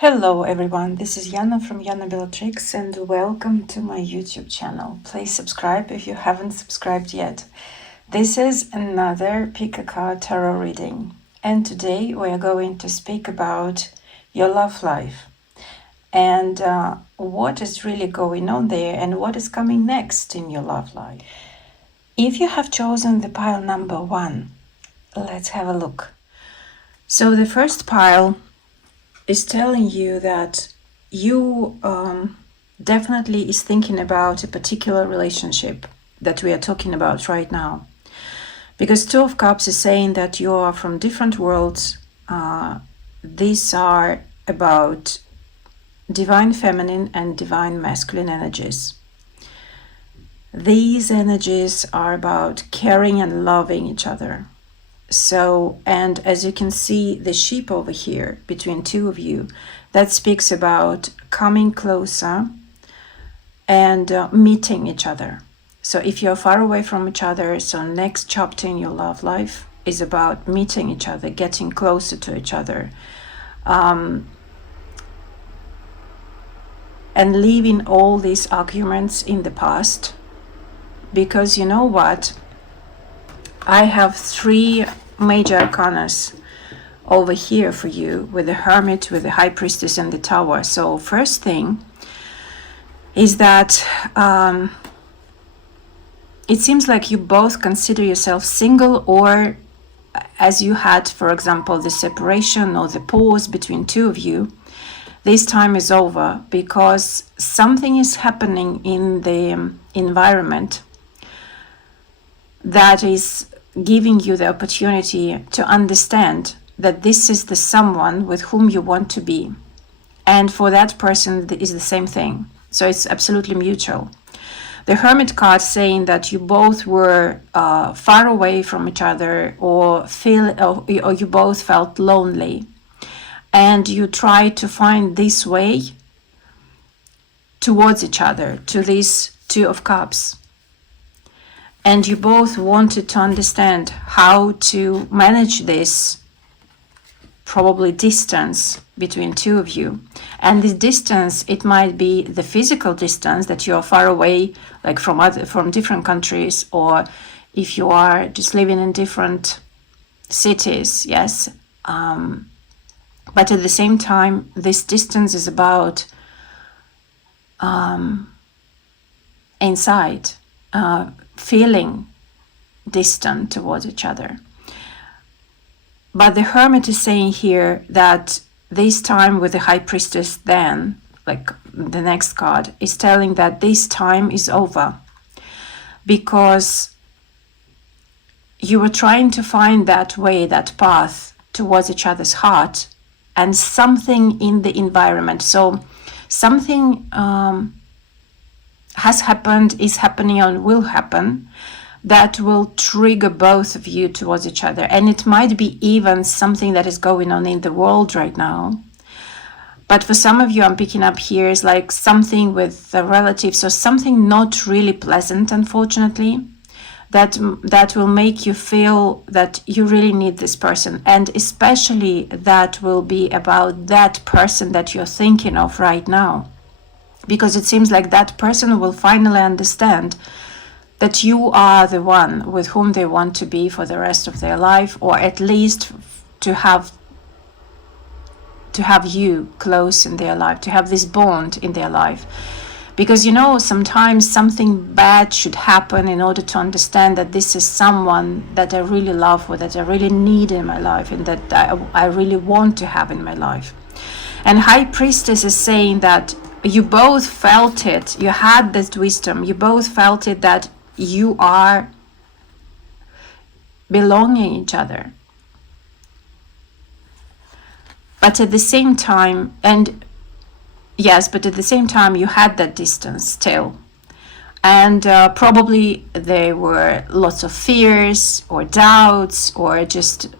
Hello everyone, this is Yana from Yana Bellatrix and welcome to my YouTube channel. Please subscribe if you haven't subscribed yet. This is another pick a card tarot reading and today we are going to speak about your love life and what is really going on there and what is coming next in your love life. If you have chosen the pile number 1, let's have a look. So the first pile is telling you that you definitely is thinking about a particular relationship that we are talking about right now. Because Two of Cups is saying that you are from different worlds. These are about divine feminine and divine masculine energies. These energies are about caring and loving each other. So, and as you can see the sheep over here between two of you, that speaks about coming closer and meeting each other. So if you're far away from each other, so next chapter in your love life is about meeting each other, getting closer to each other, and leaving all these arguments in the past. Because you know what? I have 3 major arcanas over here for you with the Hermit, with the High Priestess and the Tower. So first thing is that it seems like you both consider yourself single, or as you had, for example, the separation or the pause between two of you, this time is over because something is happening in the environment that is giving you the opportunity to understand that this is the someone with whom you want to be. And for that person is the same thing. So it's absolutely mutual. The Hermit card saying that you both were far away from each other or you both felt lonely. And you tried to find this way towards each other, to this Two of Cups. And you both wanted to understand how to manage this probably distance between two of you. And this distance, it might be the physical distance that you are far away, like from different countries, or if you are just living in different cities, yes. But at the same time, this distance is about inside, feeling distant towards each other. But the Hermit is saying here that this time with the High Priestess, then, like the next card, is telling that this time is over. Because you were trying to find that way, that path towards each other's heart, and something in the environment. So something has happened, is happening, and will happen that will trigger both of you towards each other. And it might be even something that is going on in the world right now. But for some of you, I'm picking up here is like something with the relatives or something not really pleasant, unfortunately, that will make you feel that you really need this person. And especially that will be about that person that you're thinking of right now. Because it seems like that person will finally understand that you are the one with whom they want to be for the rest of their life, or at least to have you close in their life, to have this bond in their life. Because you know, sometimes something bad should happen in order to understand that this is someone that I really love, or that I really need in my life, and that I really want to have in my life. And High Priestess is saying that you both felt it, you had this wisdom, you both felt it, that you are belonging each other. But at the same time, but at the same time you had that distance still. And probably there were lots of fears or doubts or just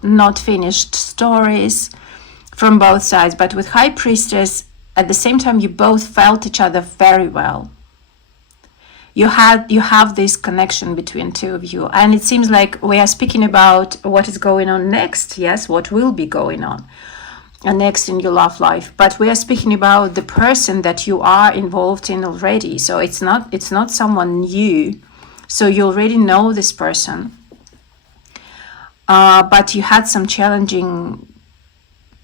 not finished stories from both sides. But with High Priestess, at the same time, you both felt each other very well. You have this connection between two of you. And it seems like we are speaking about what is going on next, yes, what will be going on. next in your love life. But we are speaking about the person that you are involved in already. So it's not someone new. So you already know this person. But you had some challenging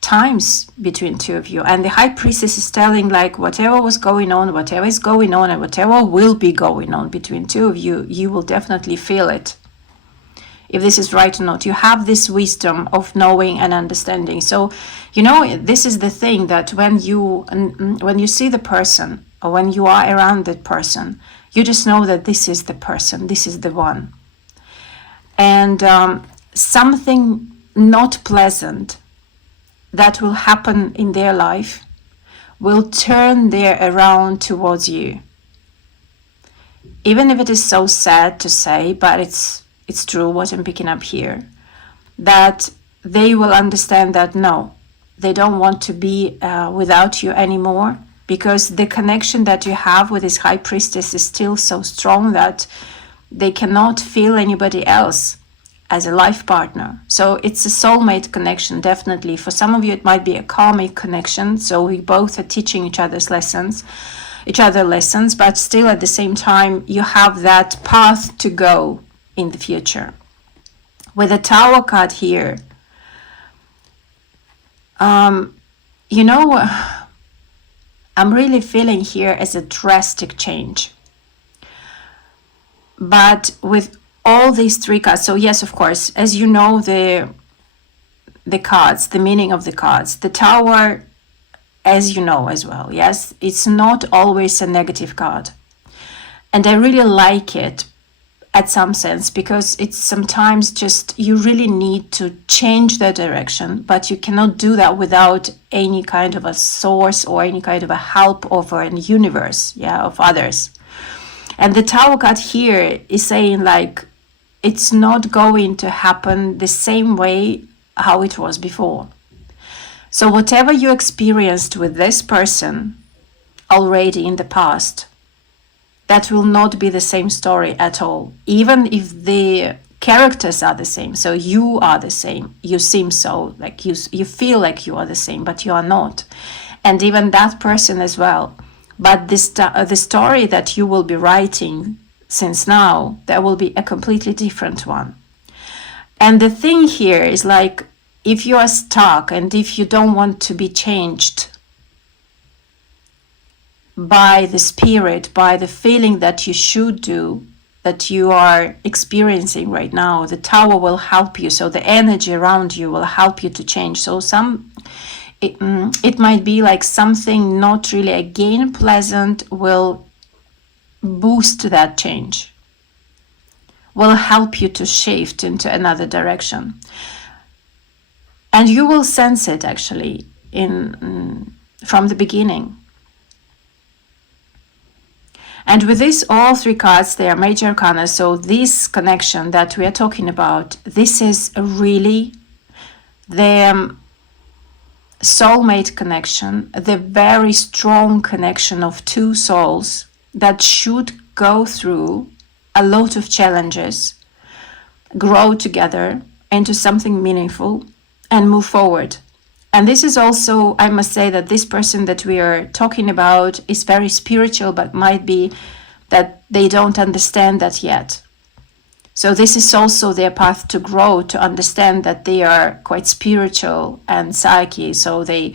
times between two of you, and the high priestess is telling, like, whatever was going on, whatever is going on, and whatever will be going on between two of you, you will definitely feel it, if this is right or not. You have this wisdom of knowing and understanding. So this is the thing, that when you see the person, or when you are around that person, you just know that this is the person, this is the one. And something not pleasant that will happen in their life will turn their around towards you. Even if it is so sad to say, but it's true what I'm picking up here, that they will understand that no, they don't want to be without you anymore, because the connection that you have with this high priestess is still so strong that they cannot feel anybody else as a life partner. So it's a soulmate connection, definitely. For some of you, it might be a karmic connection. So we both are teaching each other lessons, but still at the same time, you have that path to go in the future. With the Tower card here, I'm really feeling here as a drastic change. But with all these three cards, so yes, of course, as you know, the cards, the meaning of the cards, the Tower, as you know as well, yes, it's not always a negative card. And I really like it at some sense, because it's sometimes just you really need to change the direction, but you cannot do that without any kind of a source or any kind of a help over a universe, of others. And the Tower card here is saying, like, it's not going to happen the same way how it was before. So whatever you experienced with this person already in the past, that will not be the same story at all, even if the characters are the same. So you are the same. You seem so, like you feel like you are the same, but you are not. And even that person as well. But the story that you will be writing since now, that will be a completely different one. And the thing here is, like, if you are stuck and if you don't want to be changed by the spirit, by the feeling that you should do, that you are experiencing right now, the Tower will help you. So the energy around you will help you to change. So it might be like something not really again pleasant will boost that change, will help you to shift into another direction. And you will sense it actually from the beginning. And with this, all three cards, they are major arcana. So this connection that we are talking about, this is really the soulmate connection, the very strong connection of two souls that should go through a lot of challenges, grow together into something meaningful, and move forward. And this is also, I must say that this person that we are talking about is very spiritual, but might be that they don't understand that yet. So this is also their path to grow, to understand that they are quite spiritual and psyche. So they,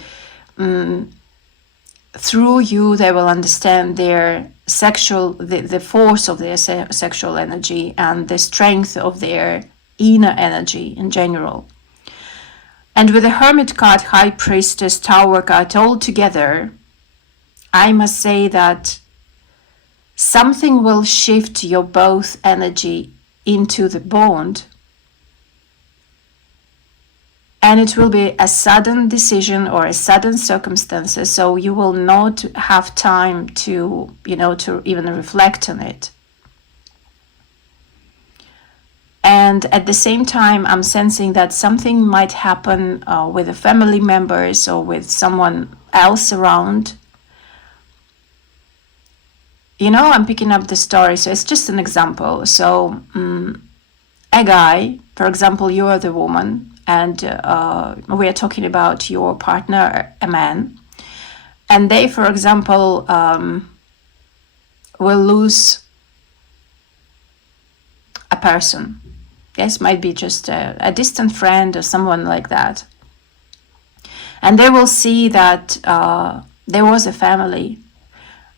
through you, they will understand their the force of their sexual energy and the strength of their inner energy in general. And with the Hermit card, High Priestess, Tower card all together, I must say that something will shift your both energy into the bond. And it will be a sudden decision or a sudden circumstances, so you will not have time to, to even reflect on it. And at the same time, I'm sensing that something might happen with the family members or with someone else around. I'm picking up the story, so it's just an example. So a guy, for example, you are the woman, and we are talking about your partner, a man, and they, for example, will lose a person. Yes, might be just a distant friend or someone like that. And they will see that there was a family,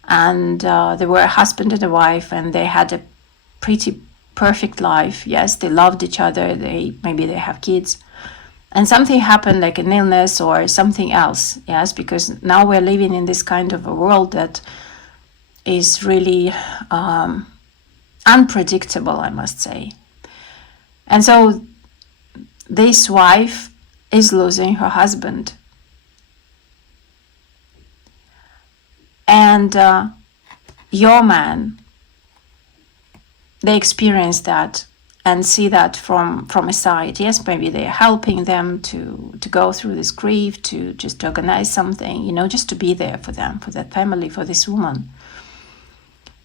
and they were a husband and a wife, and they had a pretty perfect life. Yes, they loved each other. Maybe they have kids. And something happened, like an illness or something else. Yes, because now we're living in this kind of a world that is really unpredictable, I must say. And so this wife is losing her husband. And your man, they experience that and see that from a side. Yes, maybe they're helping them to go through this grief, to just organize something, you know, just to be there for them, for that family, for this woman.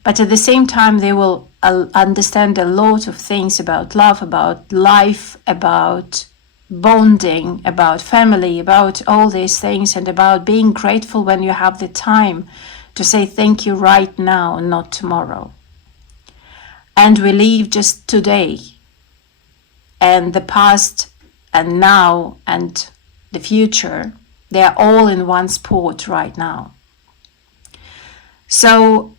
But at the same time, they will understand a lot of things about love, about life, about bonding, about family, about all these things, and about being grateful when you have the time to say thank you right now, not tomorrow. And we live just today, and the past and now and the future, they are all in one spot right now. So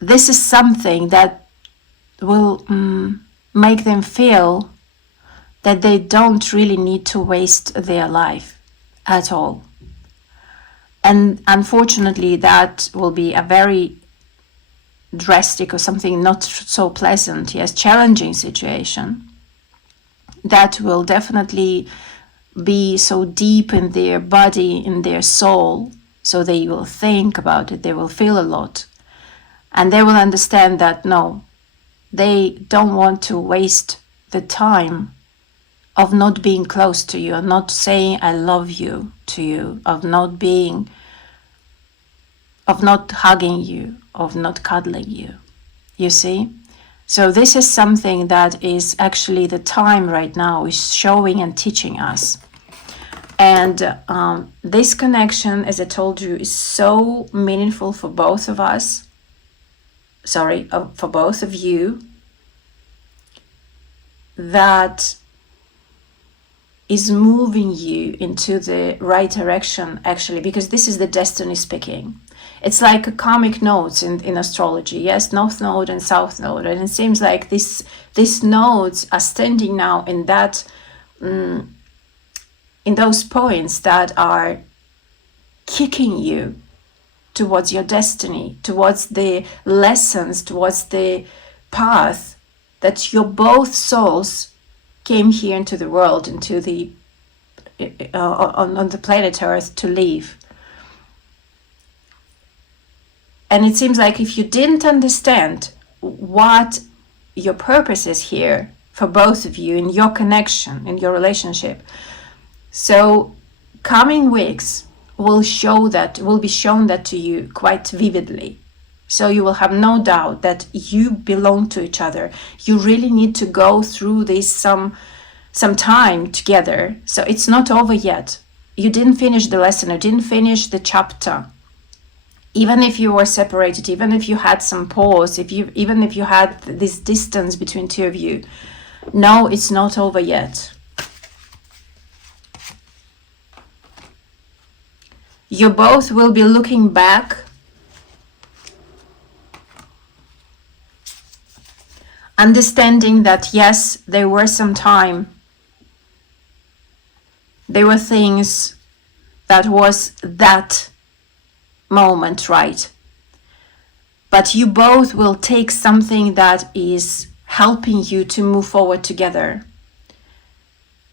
this is something that will make them feel that they don't really need to waste their life at all. And unfortunately, that will be a very drastic or something not so pleasant, yes, challenging situation that will definitely be so deep in their body, in their soul, so they will think about it, they will feel a lot. And they will understand that, no, they don't want to waste the time of not being close to you, of not saying I love you to you, of not hugging you, of not cuddling you. You see? So this is something that is actually the time right now is showing and teaching us. And this connection, as I told you, is so meaningful for both of us. For both of you, that is moving you into the right direction, actually, because this is the destiny speaking. It's like a karmic nodes in astrology, yes, North Node and South Node, and it seems like these nodes are standing now in that, in those points that are kicking you towards your destiny, towards the lessons, towards the path that your both souls came here into the world, into the on the planet Earth to live. And it seems like if you didn't understand what your purpose is here for both of you in your connection, in your relationship, so coming weeks will be shown that to you quite vividly. So you will have no doubt that you belong to each other. You really need to go through this some time together. So it's not over yet. You didn't finish the lesson, you didn't finish the chapter. Even if you were separated, even if you had some pause, even if you had this distance between two of you, no, it's not over yet. You both will be looking back, understanding that yes, there were some time, there were things that was that moment, right? But you both will take something that is helping you to move forward together.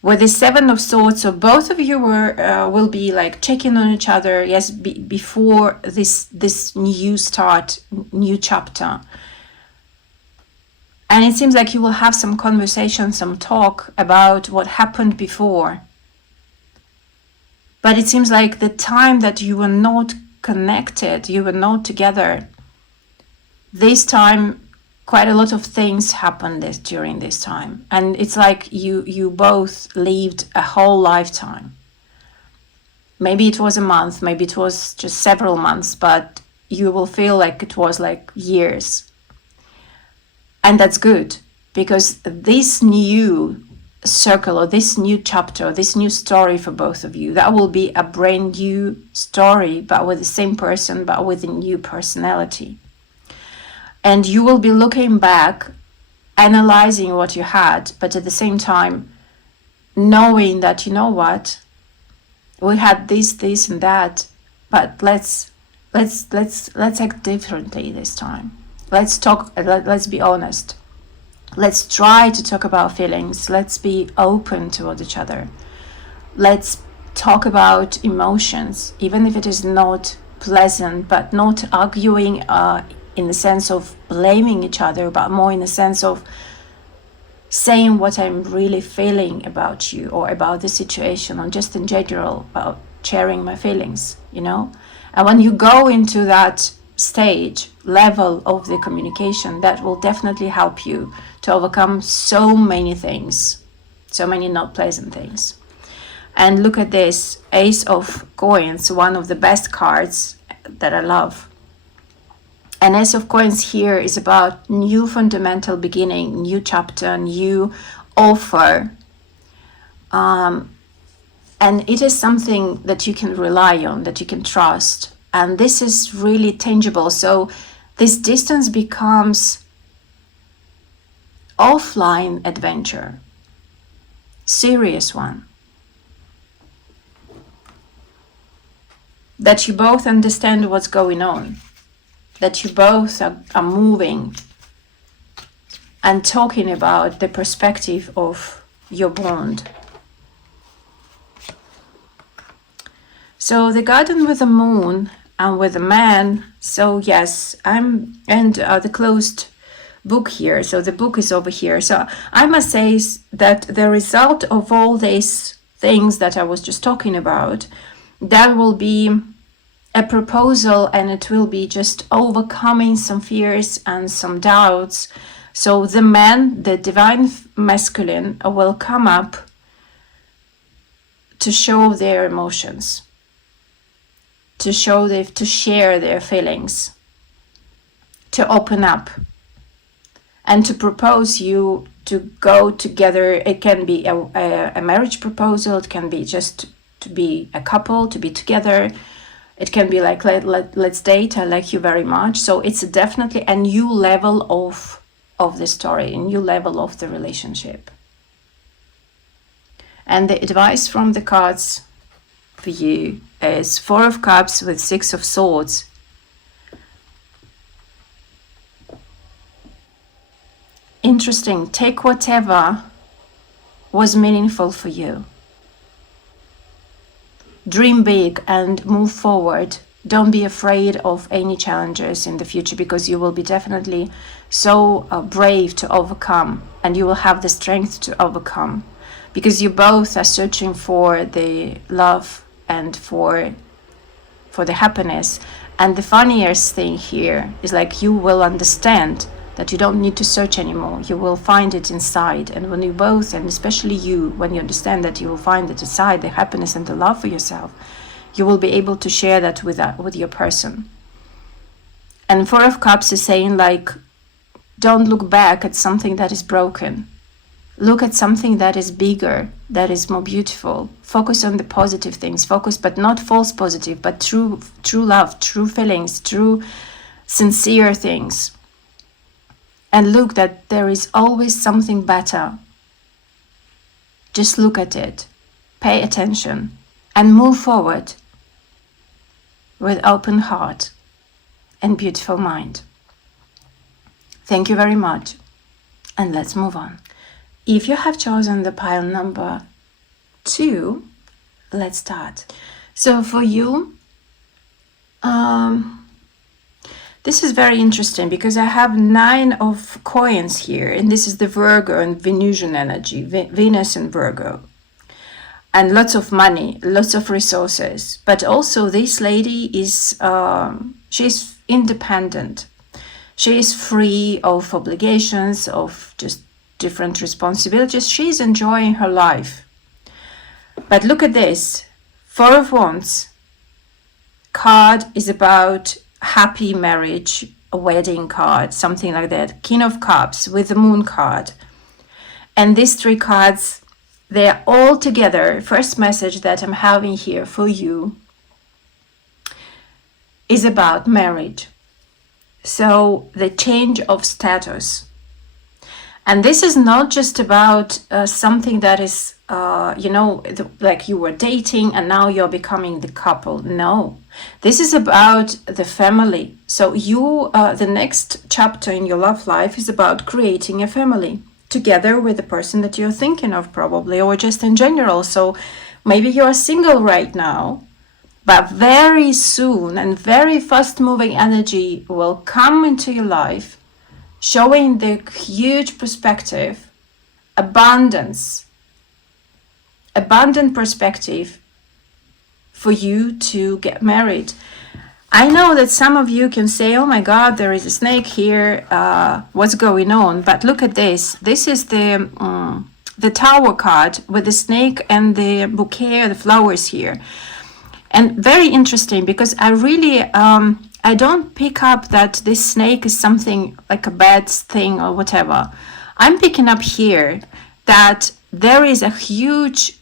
With the Seven of Swords, so both of you will be like checking on each other, yes, before this new chapter. And it seems like you will have some conversation, some talk about what happened before. But it seems like the time that you were not connected, you were not together, this time quite a lot of things happened during this time, and it's like you both lived a whole lifetime. Maybe it was a month, maybe it was just several months, but you will feel like it was like years. And that's good, because this new circle, or this new chapter, this new story for both of you, that will be a brand new story, but with the same person, but with a new personality. And you will be looking back, analyzing what you had, but at the same time knowing that, you know what, we had this and that, but let's act differently this time. Let's talk, let's be honest. Let's try to talk about feelings. Let's be open toward each other. Let's talk about emotions, even if it is not pleasant, but not arguing in the sense of blaming each other, but more in the sense of saying what I'm really feeling about you, or about the situation, or just in general about sharing my feelings, you know? And when you go into that stage, level of the communication, that will definitely help you to overcome so many things, so many not pleasant things. And look at this, Ace of Coins, one of the best cards that I love. And Ace of Coins here is about new fundamental beginning, new chapter, new offer. And it is something that you can rely on, that you can trust. And this is really tangible. So this distance becomes offline adventure, serious one. That you both understand what's going on. That you both are moving and talking about the perspective of your bond. So the garden with the moon and with the man. So yes, and the closed book here. So the book is over here. So I must say that the result of all these things that I was just talking about, that will be a proposal, and it will be just overcoming some fears and some doubts. So the man, the divine masculine, will come up to show their emotions, to share their feelings, to open up, and to propose you to go together. It can be a marriage proposal, it can be just to be a couple, to be together. It can be like, let's date, I like you very much. So it's definitely a new level of the story, a new level of the relationship. And the advice from the cards for you is Four of Cups with Six of Swords. Interesting. Take whatever was meaningful for you. Dream big and move forward. Don't be afraid of any challenges in the future, because you will be definitely so brave to overcome, and you will have the strength to overcome, because you both are searching for the love and for the happiness. And the funniest thing here is, like, you will understand that you don't need to search anymore. You will find it inside. And when you both, and especially you, when you understand that you will find it inside, the happiness and the love for yourself, you will be able to share that with your person. And Four of Cups is saying, like, don't look back at something that is broken. Look at something that is bigger, that is more beautiful. Focus on the positive things. Focus, but not false positive, but true love, true feelings, true sincere things. And look that there is always something better. Just look at it, pay attention, and move forward with open heart and beautiful mind. Thank you very much, and let's move on. If you have chosen the pile number 2, let's start. So for you, this is very interesting, because I have 9 of coins here, and this is the Virgo and Venusian energy, Venus and Virgo. And lots of money, lots of resources. But also this lady is, she's independent. She is free of obligations, of just different responsibilities. She's enjoying her life. But look at this. Four of Wands card is about happy marriage, a wedding card, something like that. King of Cups with the Moon card. And these three cards, they're all together. First message that I'm having here for you is about marriage. So the change of status. And this is not just about something that is, like you were dating and now you're becoming the couple. No, this is about the family. So the next chapter in your love life is about creating a family together with the person that you're thinking of, probably, or just in general. So maybe you're single right now, but very soon and very fast moving energy will come into your life, showing the huge perspective, abundant perspective for you to get married. I know that some of you can say, oh my God, there is a snake here, what's going on? But look at this. This is the Tower card with the snake and the bouquet of the flowers here. And very interesting, because I really, I don't pick up that this snake is something like a bad thing or whatever. I'm picking up here that there is a huge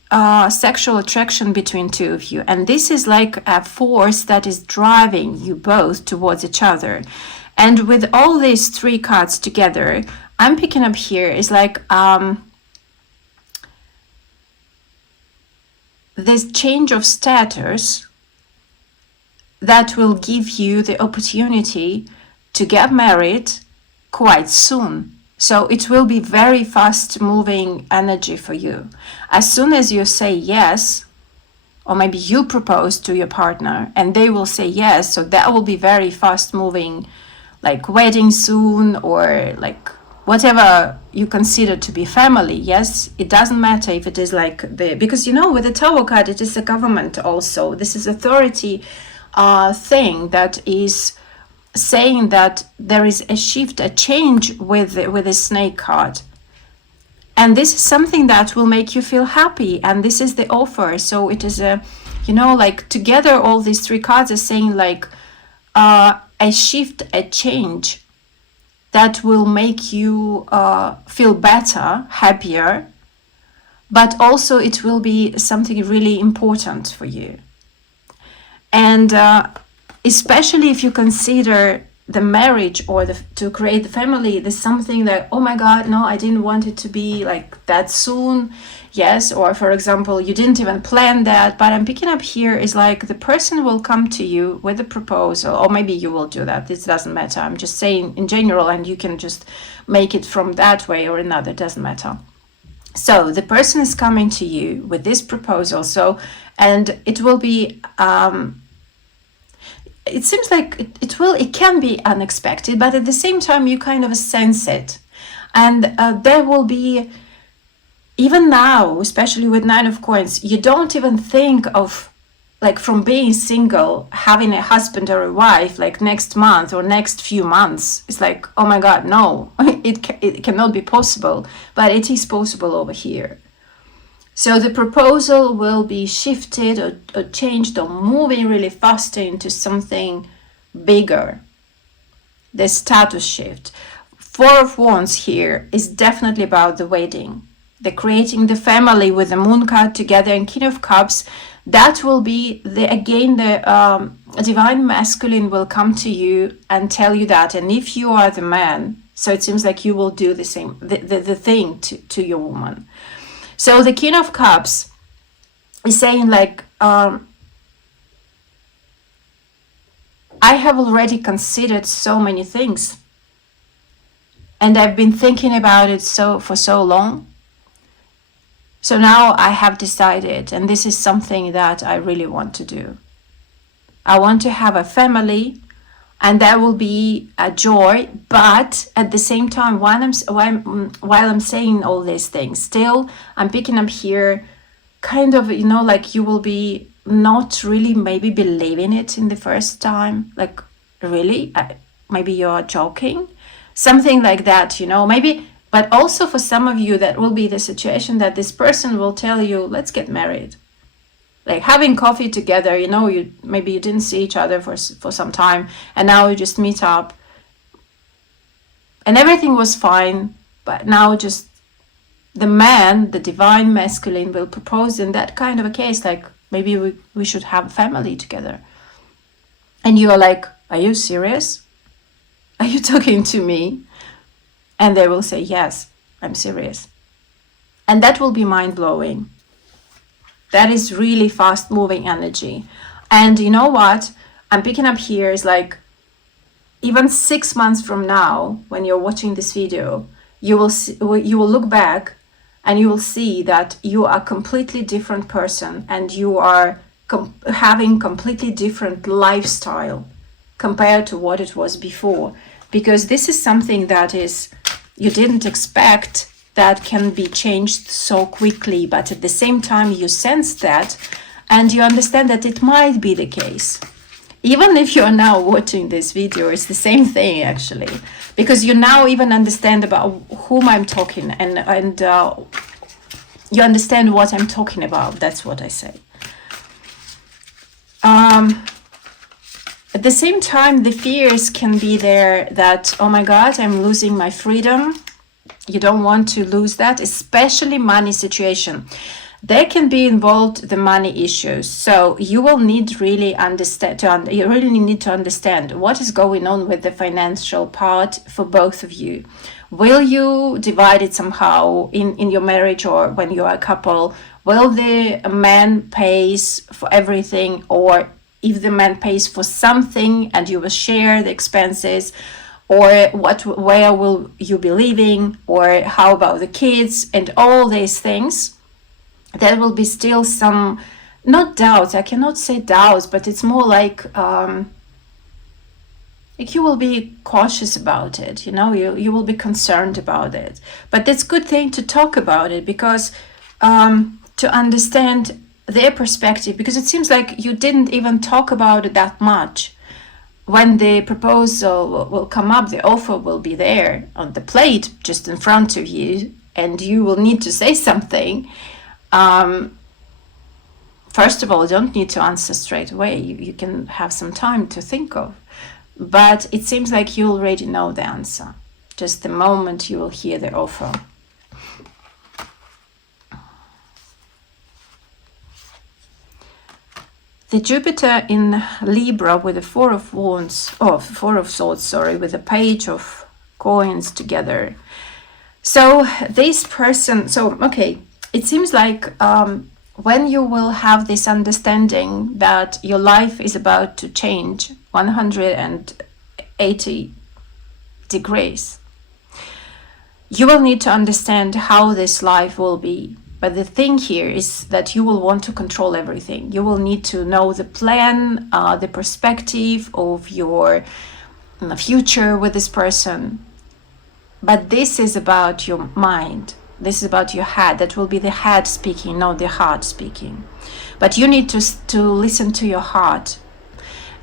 sexual attraction between two of you. And this is like a force that is driving you both towards each other. And with all these three cards together, I'm picking up here is like this change of status that will give you the opportunity to get married quite soon. So it will be very fast moving energy for you. As soon as you say yes, or maybe you propose to your partner and they will say yes, so that will be very fast moving, like wedding soon, or like whatever you consider to be family. Yes, it doesn't matter if it is like because with the Tower card, it is a government also. This is authority thing that is saying that there is a shift, a change with the snake card. And this is something that will make you feel happy. And this is the offer. So it is like together, all these three cards are saying like a shift, a change that will make you feel better, happier. But also it will be something really important for you. And especially if you consider the marriage or to create the family, there's something like, oh my God, no, I didn't want it to be like that soon. Yes, or for example, you didn't even plan that. But I'm picking up here is like the person will come to you with a proposal, or maybe you will do that. This doesn't matter. I'm just saying in general, and you can just make it from that way or another. It doesn't matter. So the person is coming to you with this proposal. And it will be, it seems like it can be unexpected, but at the same time, you kind of sense it. And there will be, even now, especially with Nine of Coins, you don't even think of, like, from being single, having a husband or a wife, like next month or next few months. It's like, oh my God, no, it cannot be possible, but it is possible over here. So the proposal will be shifted or changed or moving really fast into something bigger. The status shift. Four of Wands here is definitely about the wedding. The creating the family with the Moon card together and King of Cups. That will be, the Divine Masculine will come to you and tell you that. And if you are the man, so it seems like you will do the same, the thing to your woman. So the King of Cups is saying like, I have already considered so many things. And I've been thinking about it for so long. So now I have decided, and this is something that I really want to do. I want to have a family, and that will be a joy. But at the same time, while I'm saying all these things, still I'm picking up here kind of, like you will be not really maybe believing it in the first time. Like, really? maybe you're joking, something like that, maybe. But also for some of you, that will be the situation that this person will tell you, let's get married. Like having coffee together, you maybe you didn't see each other for some time, and now you just meet up and everything was fine, but now just the man, the divine masculine, will propose in that kind of a case, like maybe we should have a family together. And you are like, are you serious? Are you talking to me? And they will say, yes, I'm serious. And that will be mind-blowing. That is really fast-moving energy. And you know what? I'm picking up here is like, even 6 months from now, when you're watching this video, you will look back and you will see that you are a completely different person, and you are having completely different lifestyle compared to what it was before. Because this is something that is, you didn't expect that can be changed so quickly, but at the same time you sense that and you understand that it might be the case. Even if you're now watching this video, it's the same thing actually, because you now even understand about whom I'm talking, and you understand what I'm talking about. That's what I say. At the same time, the fears can be there that, oh my God, I'm losing my freedom. You don't want to lose that, especially money situation. There can be involved the money issues. So you will need really you really need to understand what is going on with the financial part for both of you. Will you divide it somehow in your marriage, or when you are a couple? Will the man pays for everything, or if the man pays for something and you will share the expenses? Or where will you be living? Or how about the kids and all these things? There will be still some, not doubts, I cannot say doubts, but it's more like you will be cautious about it, you will be concerned about it. But it's a good thing to talk about it, because to understand their perspective, because it seems like you didn't even talk about it that much. When the proposal will come up, the offer will be there on the plate just in front of you, and you will need to say something. First of all, you don't need to answer straight away. You can have some time to think of. But it seems like you already know the answer, just the moment you will hear the offer. The Jupiter in Libra with the Four of Swords, with the Page of Coins together. So this person, it seems like when you will have this understanding that your life is about to change 180 degrees, you will need to understand how this life will be. But the thing here is that you will want to control everything. You will need to know the plan, the perspective of your future with this person. But this is about your mind. This is about your head. That will be the head speaking, not the heart speaking. But you need to listen to your heart.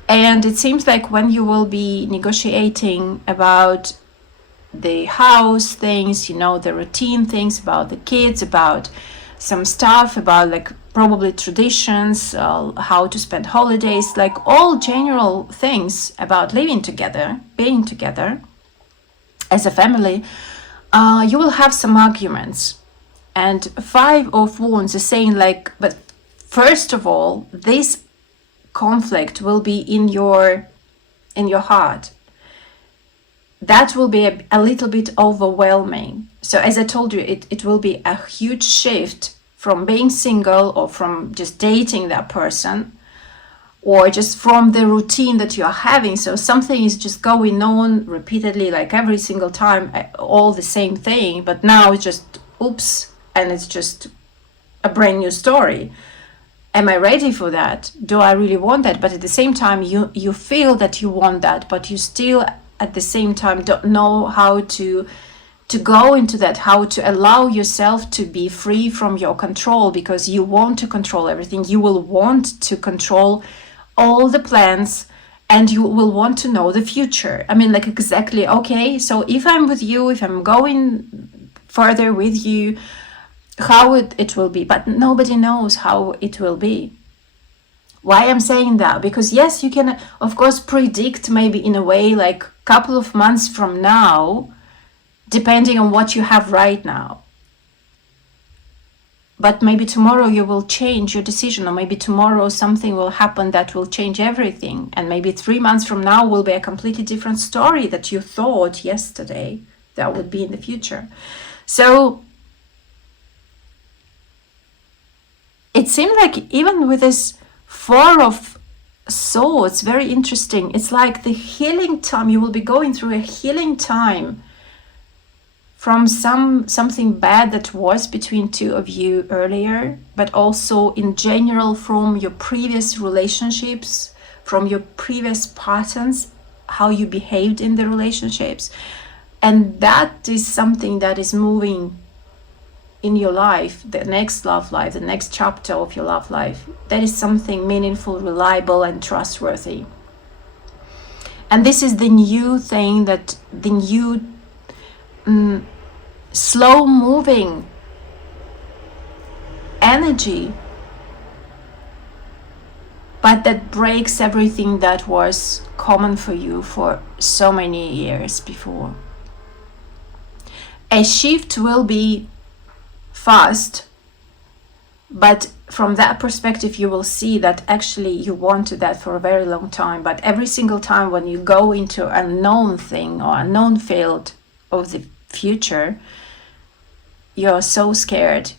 And it seems like when you will be negotiating about the house things, the routine things, about the kids, about some stuff, about like probably traditions, how to spend holidays, like all general things about living together, being together as a family, you will have some arguments. And Five of Wands is saying like, but first of all, this conflict will be in your heart. That will be a little bit overwhelming. So as I told you, it will be a huge shift from being single, or from just dating that person, or just from the routine that you're having. So something is just going on repeatedly, like every single time, all the same thing. But now it's just, oops, and it's just a brand new story. Am I ready for that? Do I really want that? But at the same time, you feel that you want that, but you still at the same time don't know how to go into that, how to allow yourself to be free from your control, because you want to control everything. You will want to control all the plans and you will want to know the future. I mean, like, exactly, okay, so if I'm with you, if I'm going further with you, how it will be. But nobody knows how it will be. Why I'm saying that? Because yes, you can, of course, predict maybe in a way, like a couple of months from now, depending on what you have right now. But maybe tomorrow you will change your decision, or maybe tomorrow something will happen that will change everything. And maybe 3 months from now will be a completely different story that you thought yesterday that would be in the future. So it seemed like even with this Four of Swords, very interesting. It's like the healing time. You will be going through a healing time from something bad that was between two of you earlier, but also in general from your previous relationships, from your previous patterns, how you behaved in the relationships. And that is something that is moving in your life, the next love life, the next chapter of your love life. That is something meaningful, reliable, and trustworthy. And this is the new thing, that the new slow moving energy, but that breaks everything that was common for you for so many years before. A shift will be fast, but from that perspective you will see that actually you wanted that for a very long time. But every single time when you go into a known thing or a known field of the future, you're so scared,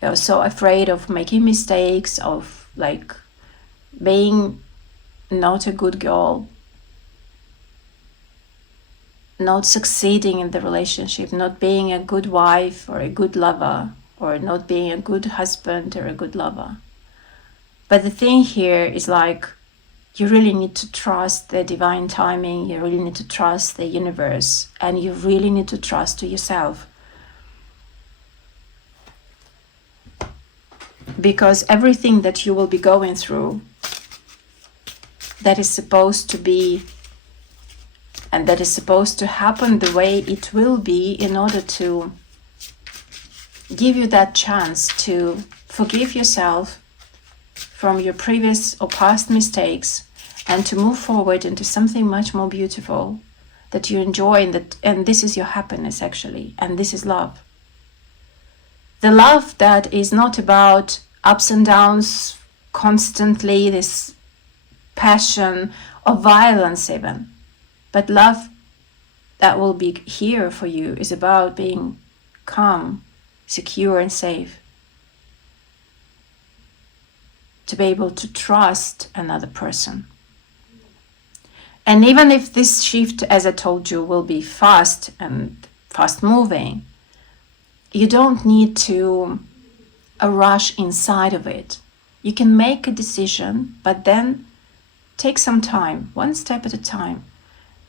you're so afraid of making mistakes, of like being not a good girl, not succeeding in the relationship, not being a good wife or a good lover, or not being a good husband or a good lover. But the thing here is like, you really need to trust the divine timing, you really need to trust the universe, and you really need to trust to yourself. Because everything that you will be going through, that is supposed to be, and that is supposed to happen the way it will be, in order to give you that chance to forgive yourself from your previous or past mistakes, and to move forward into something much more beautiful that you enjoy, and this is your happiness actually, and this is love. The love that is not about ups and downs constantly, this passion or violence even, but love that will be here for you is about being calm, secure and safe, to be able to trust another person. And even if this shift, as I told you, will be fast and fast moving, you don't need to rush inside of it. You can make a decision, but then take some time, one step at a time.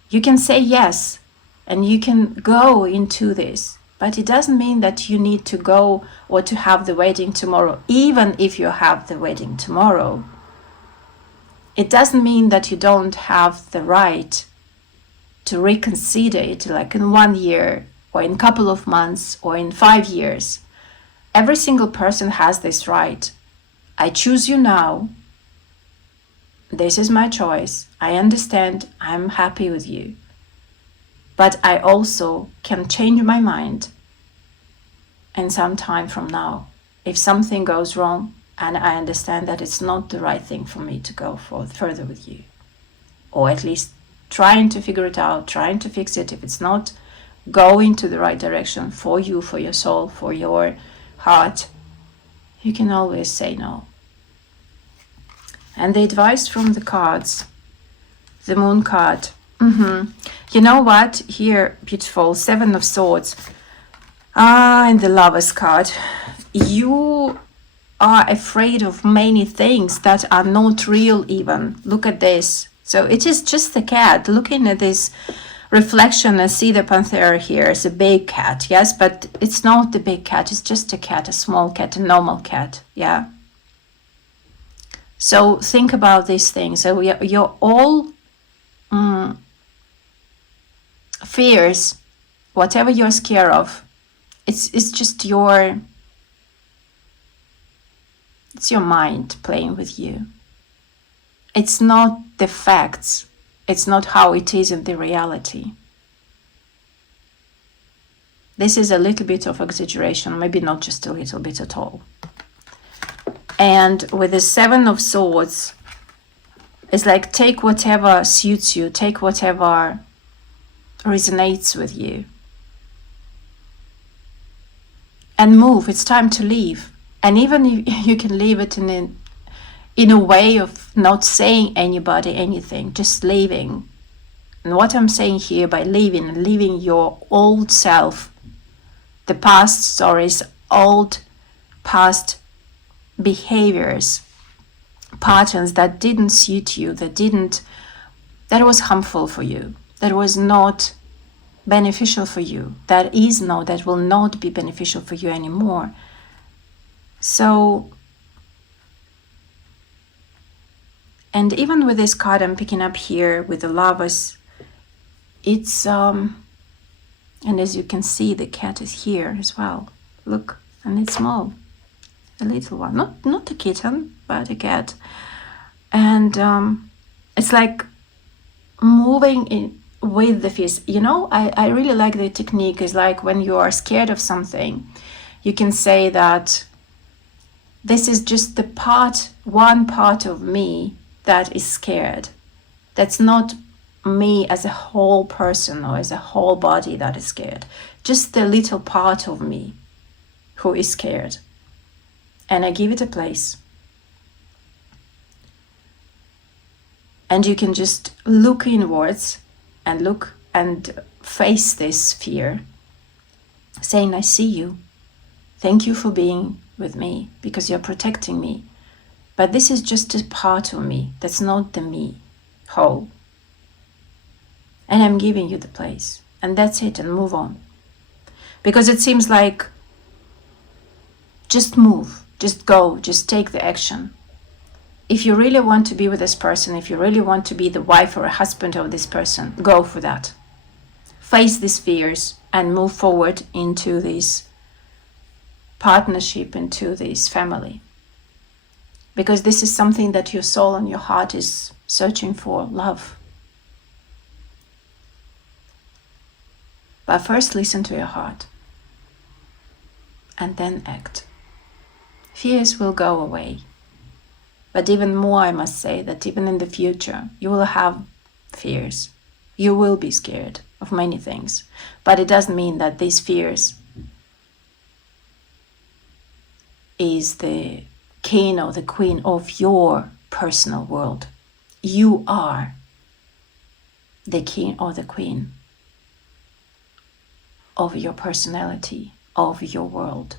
You can say yes, and you can go into this, but it doesn't mean that you need to go or to have the wedding tomorrow. Even if you have the wedding tomorrow, it doesn't mean that you don't have the right to reconsider it, like in 1 year or in a couple of months or in 5 years. Every single person has this right. I choose you now. This is my choice. I understand. I'm happy with you. But I also can change my mind in some time from now if something goes wrong and I understand that it's not the right thing for me to go further with you, or at least trying to figure it out, trying to fix it. If it's not going to the right direction for you, for your soul, for your heart, you can always say no. And the advice from the cards, the Moon card. You know what? Here, beautiful, 7 of Swords. And the Lover's card. You are afraid of many things that are not real even. Look at this. So it is just a cat. Looking at this reflection, I see the panther here is a big cat, yes, but it's not the big cat. It's just a cat, a small cat, a normal cat, yeah. So think about these things. So you're all fears, whatever you're scared of, it's just it's your mind playing with you. It's not the facts. It's not how it is in the reality. This is a little bit of exaggeration, maybe not just a little bit at all. And with the Seven of Swords, it's like take whatever suits you, take whatever resonates with you. And move. It's time to leave. And even if you can leave it in a way of not saying anybody anything, just leaving. And what I'm saying here by leaving your old self, the past stories, old past behaviors, patterns that didn't suit you, that was harmful for you, that was not beneficial for you, that will not be beneficial for you anymore. So, and even with this card I'm picking up here with the Lovers, it's and as you can see, the cat is here as well. Look, and it's small, a little one, not a kitten, but a cat. And it's like moving in with the fears. You know, I really like the technique. Is like when you are scared of something, you can say that this is just one part of me that is scared. That's not me as a whole person or as a whole body that is scared. Just the little part of me who is scared. And I give it a place. And you can just look inwards and look and face this fear, saying, I see you. Thank you for being with me because you're protecting me. But this is just a part of me. That's not the me whole. And I'm giving you the place. And that's it, and move on. Because it seems like just move, just go, just take the action. If you really want to be with this person, if you really want to be the wife or a husband of this person, go for that. Face these fears and move forward into this partnership, into this family. Because this is something that your soul and your heart is searching for, love. But first listen to your heart and then act. Fears will go away. But even more, I must say that even in the future, you will have fears. You will be scared of many things. But it doesn't mean that these fears is the king or the queen of your personal world. You are the king or the queen of your personality, of your world.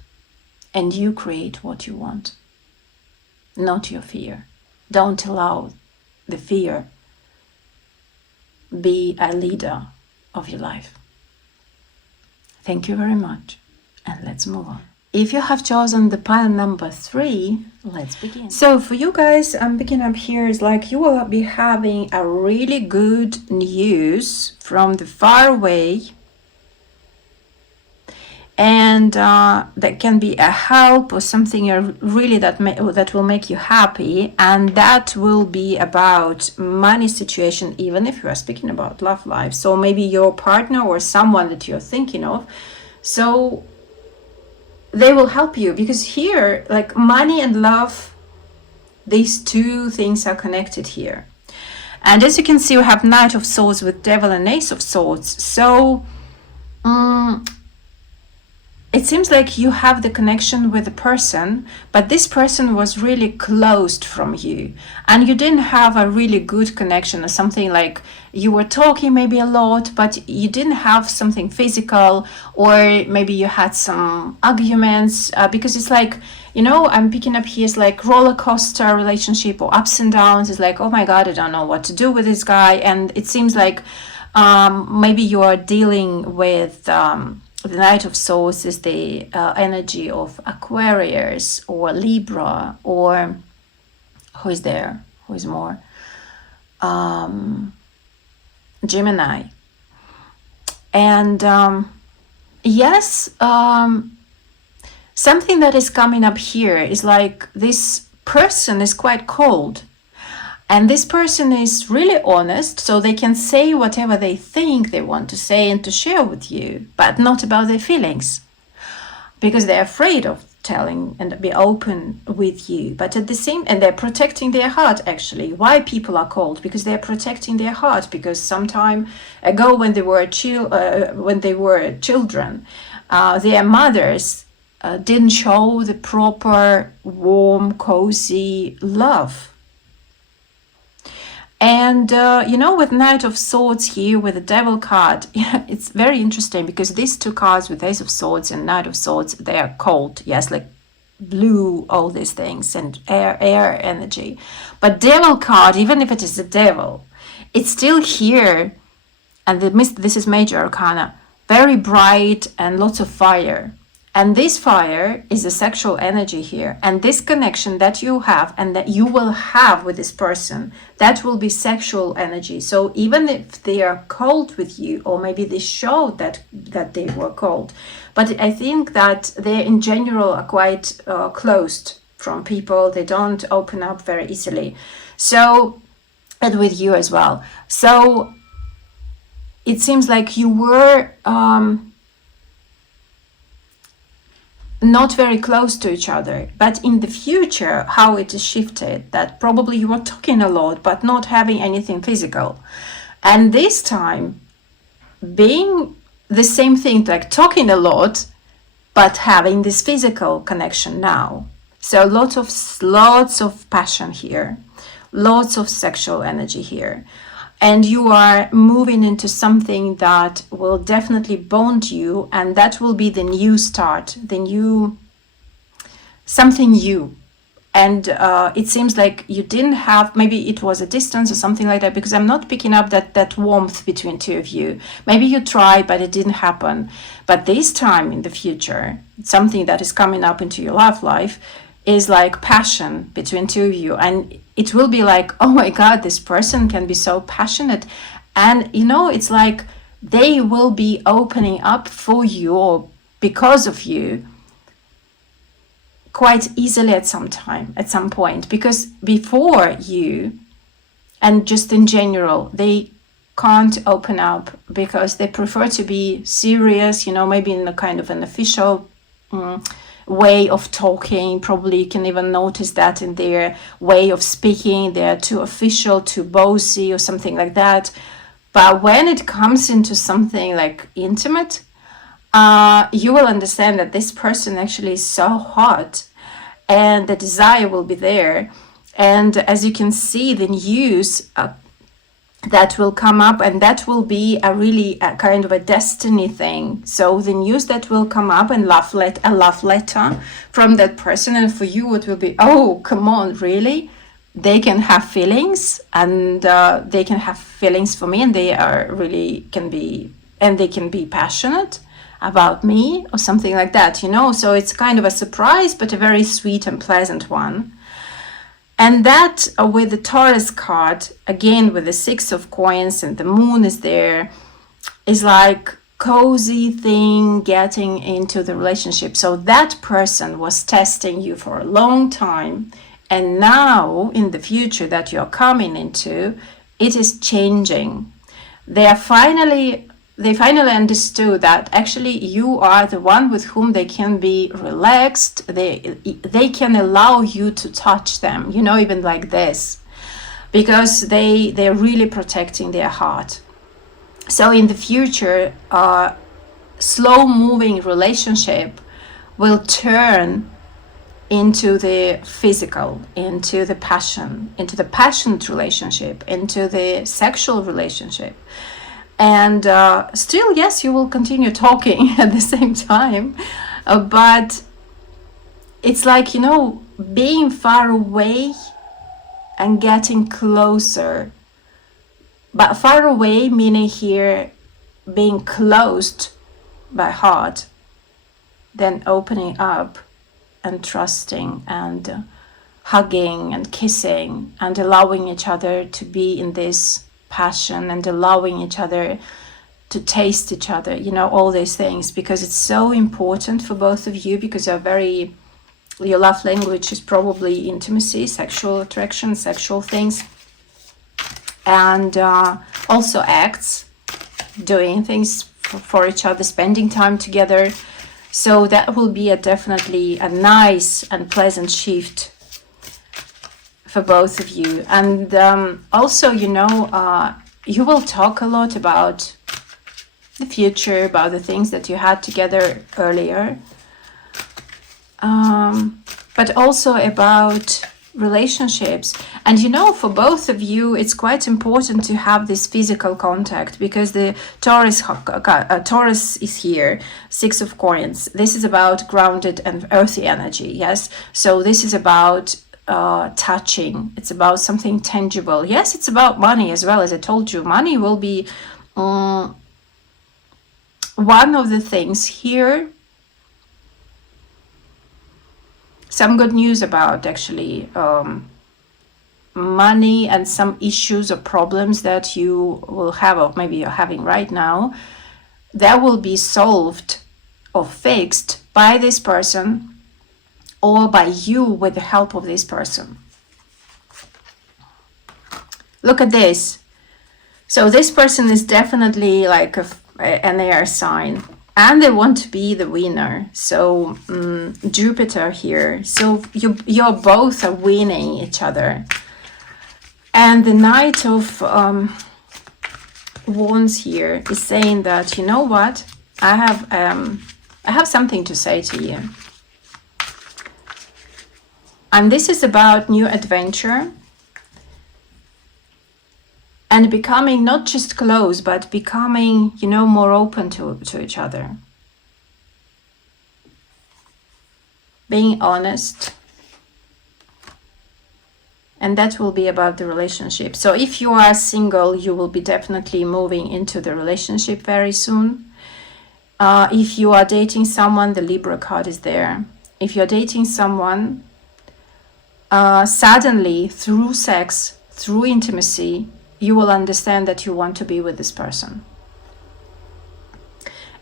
And you create what you want, not your fear. Don't allow the fear be a leader of your life. Thank you very much, and let's move on. If you have chosen the pile number 3, let's begin. So for you guys, I'm picking up here is like you will be having a really good news from the far away. And that can be a help or something really that will make you happy. And that will be about money situation, even if you are speaking about love life. So maybe your partner or someone that you're thinking of. So they will help you, because here, like money and love, these two things are connected here. And as you can see, we have Knight of Swords with Devil and Ace of Swords. So it seems like you have the connection with the person, but this person was really closed from you and you didn't have a really good connection, or something like you were talking maybe a lot, but you didn't have something physical, or maybe you had some arguments because it's like, you know, I'm picking up here is like roller coaster relationship or ups and downs. It's like, oh my God, I don't know what to do with this guy. And it seems like maybe you are dealing with the Knight of Swords is the energy of Aquarius or Libra, or who is there? Who is more? Gemini. And yes, something that is coming up here is like this person is quite cold. And this person is really honest, so they can say whatever they think they want to say and to share with you, but not about their feelings, because they're afraid of telling and be open with you. But at the same, and they're protecting their heart. Actually, why people are cold? Because they're protecting their heart. Because some time ago, when they were children, their mothers didn't show the proper warm, cozy love. And, with Knight of Swords here, with the Devil card, it's very interesting because these two cards with Ace of Swords and Knight of Swords, they are cold. Yes, like blue, all these things, and air energy. But Devil card, even if it is the Devil, it's still here. And this is Major Arcana. Very bright and lots of fire. And this fire is the sexual energy here. And this connection that you have and that you will have with this person, that will be sexual energy. So even if they are cold with you, or maybe they showed that they were cold, but I think that they in general are quite closed from people. They don't open up very easily. So, and with you as well. So it seems like you were not very close to each other, but in the future, how it is shifted, that probably you were talking a lot, but not having anything physical. And this time, being the same thing, like talking a lot, but having this physical connection now. So lots of passion here, lots of sexual energy here. And you are moving into something that will definitely bond you, and that will be the new start, something new. And it seems like you didn't have, maybe it was a distance or something like that, because I'm not picking up that warmth between two of you. Maybe you tried, but it didn't happen. But this time in the future, something that is coming up into your love life is like passion between two of you. And it will be like, oh my God, this person can be so passionate. And, it's like they will be opening up for you or because of you quite easily at some point. Because before you, and just in general, they can't open up because they prefer to be serious, maybe in a kind of an official way of talking. Probably you can even notice that in their way of speaking. They're too official, too bossy or something like that. But when it comes into something like intimate, you will understand that this person actually is so hot and the desire will be there. And as you can see, the news that will come up, and that will be a kind of a destiny thing. So the news that will come up, and a love letter from that person, and for you it will be, oh, come on, really? They can have feelings, and they can have feelings for me, and they can be passionate about me or something like that, So it's kind of a surprise, but a very sweet and pleasant one. And that with the Taurus card, again with the Six of Coins and the Moon is there, is like cozy thing getting into the relationship. So that person was testing you for a long time. And now in the future that you're coming into, it is changing. They finally understood that actually you are the one with whom they can be relaxed. They can allow you to touch them, even like this, because they're really protecting their heart. So in the future, slow moving relationship will turn into the physical, into the passionate relationship, into the sexual relationship. And still, yes, you will continue talking at the same time. But it's like, being far away and getting closer. But far away, meaning here being closed by heart, then opening up and trusting and hugging and kissing and allowing each other to be in this passion and allowing each other to taste each other, you know, all these things, because it's so important for both of you, because your love language is probably intimacy, sexual attraction, sexual things, and also acts, doing things for each other, spending time together. So that will be definitely a nice and pleasant shift for both of you. And also, you know, you will talk a lot about the future, about the things that you had together earlier, but also about relationships. And you know, for both of you, it's quite important to have this physical contact, because the Taurus is here, 6 of coins. This is about grounded and earthy energy, yes? So this is about touching. It's about something tangible. Yes, it's about money as well. As I told you, money will be one of the things here. Some good news about actually money and some issues or problems that you will have, or maybe you're having right now, that will be solved or fixed by this person or by you with the help of this person. Look at this. So this person is definitely like an air sign, and they want to be the winner. So Jupiter here. So you're both are winning each other. And the Knight of Wands here is saying that, you know what, I have something to say to you. And this is about new adventure and becoming not just close, but becoming, you know, more open to each other. Being honest. And that will be about the relationship. So if you are single, you will be definitely moving into the relationship very soon. If you are dating someone, the Libra card is there. If you're dating someone, suddenly through sex, through intimacy, you will understand that you want to be with this person.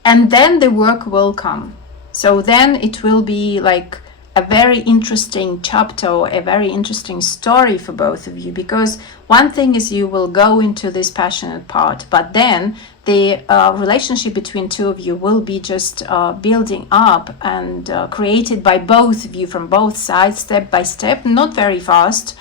And then the work will come. So then it will be like a very interesting chapter, a very interesting story for both of you, because one thing is you will go into this passionate part, but then the relationship between two of you will be just building up and created by both of you from both sides, step by step, not very fast.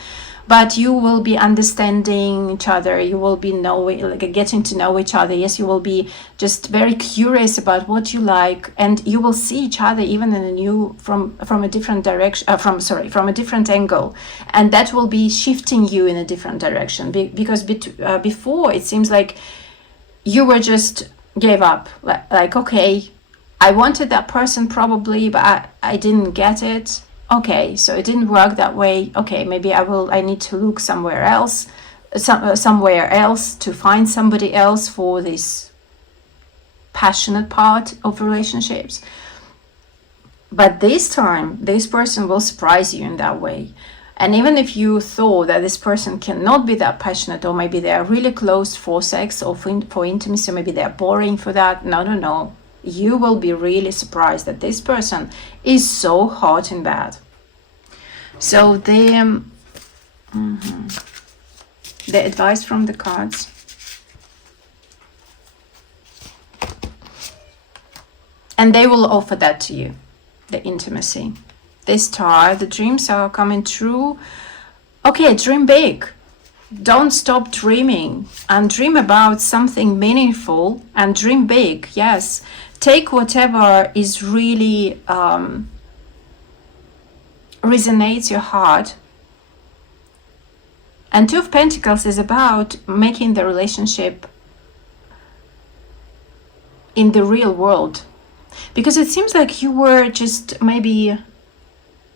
But you will be understanding each other. You will be getting to know each other. Yes, you will be just very curious about what you like, and you will see each other even in a new from a different direction. From a different angle, and that will be shifting you in a different direction. Because before it seems like you were just gave up. Like okay, I wanted that person probably, but I didn't get it. Okay, so it didn't work that way. Okay, maybe I need to look somewhere else to find somebody else for this passionate part of relationships. But this time, this person will surprise you in that way. And even if you thought that this person cannot be that passionate, or maybe they are really close for sex or for intimacy, or maybe they are boring for that, no. You will be really surprised that this person is so hot in bed. So the advice from the cards. And they will offer that to you, the intimacy. This Starr, the dreams are coming true. Okay, dream big. Don't stop dreaming, and dream about something meaningful, and dream big. Yes, take whatever is really resonates your heart. And Two of Pentacles is about making the relationship in the real world, because it seems like you were just maybe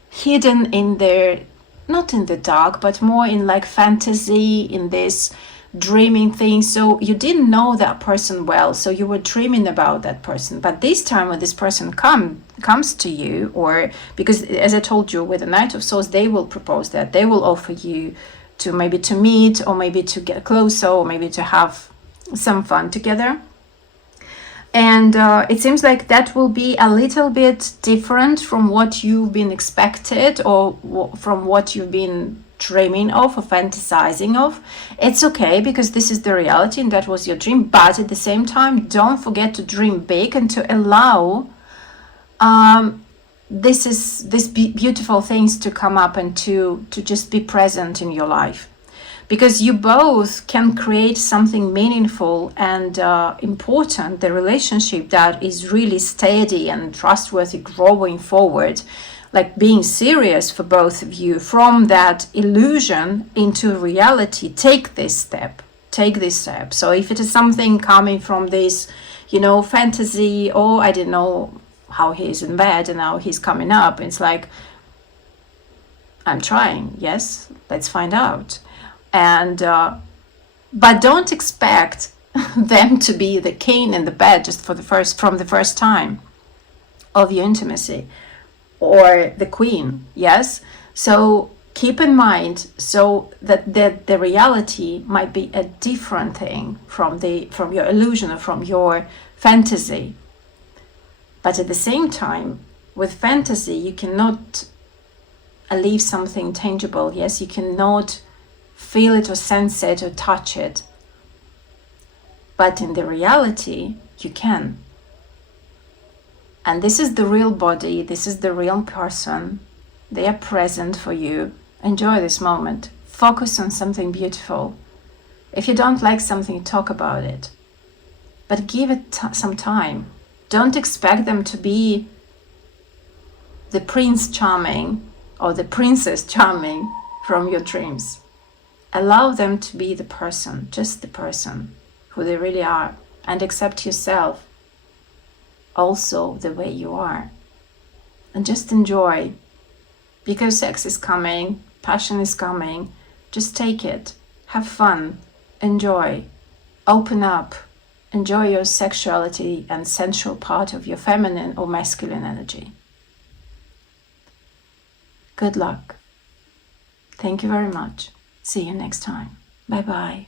hidden in there, not in the dark, but more in like fantasy, in this dreaming thing. So you didn't know that person well, so you were dreaming about that person. But this time when this person comes to you, or because as I told you with the Knight of Swords, they will propose that, they will offer you maybe to meet, or maybe to get closer, or maybe to have some fun together. And it seems like that will be a little bit different from what you've been expected, or from what you've been dreaming of or fantasizing of. It's okay, because this is the reality and that was your dream. But at the same time, don't forget to dream big and to allow these beautiful things to come up, and to just be present in your life. Because you both can create something meaningful and important, the relationship that is really steady and trustworthy, growing forward, like being serious for both of you. From that illusion into reality, take this step. So if it is something coming from this, fantasy, or I didn't know how he's in bed and now he's coming up, it's like, I'm trying, yes, let's find out. And but don't expect them to be the king in the bed just from the first time of your intimacy, or the queen. Yes, so keep in mind, so that the reality might be a different thing from your illusion or from your fantasy. But at the same time, with fantasy, you cannot leave something tangible. Yes, you cannot feel it or sense it or touch it. But in the reality, you can. And this is the real body, this is the real person. They are present for you. Enjoy this moment. Focus on something beautiful. If you don't like something, talk about it. But give it some time. Don't expect them to be the Prince Charming or the Princess Charming from your dreams. Allow them to be the person, just the person who they really are, and accept yourself also the way you are. And just enjoy, because sex is coming, passion is coming. Just take it, have fun, enjoy, open up, enjoy your sexuality and sensual part of your feminine or masculine energy. Good luck. Thank you very much. See you next time. Bye-bye.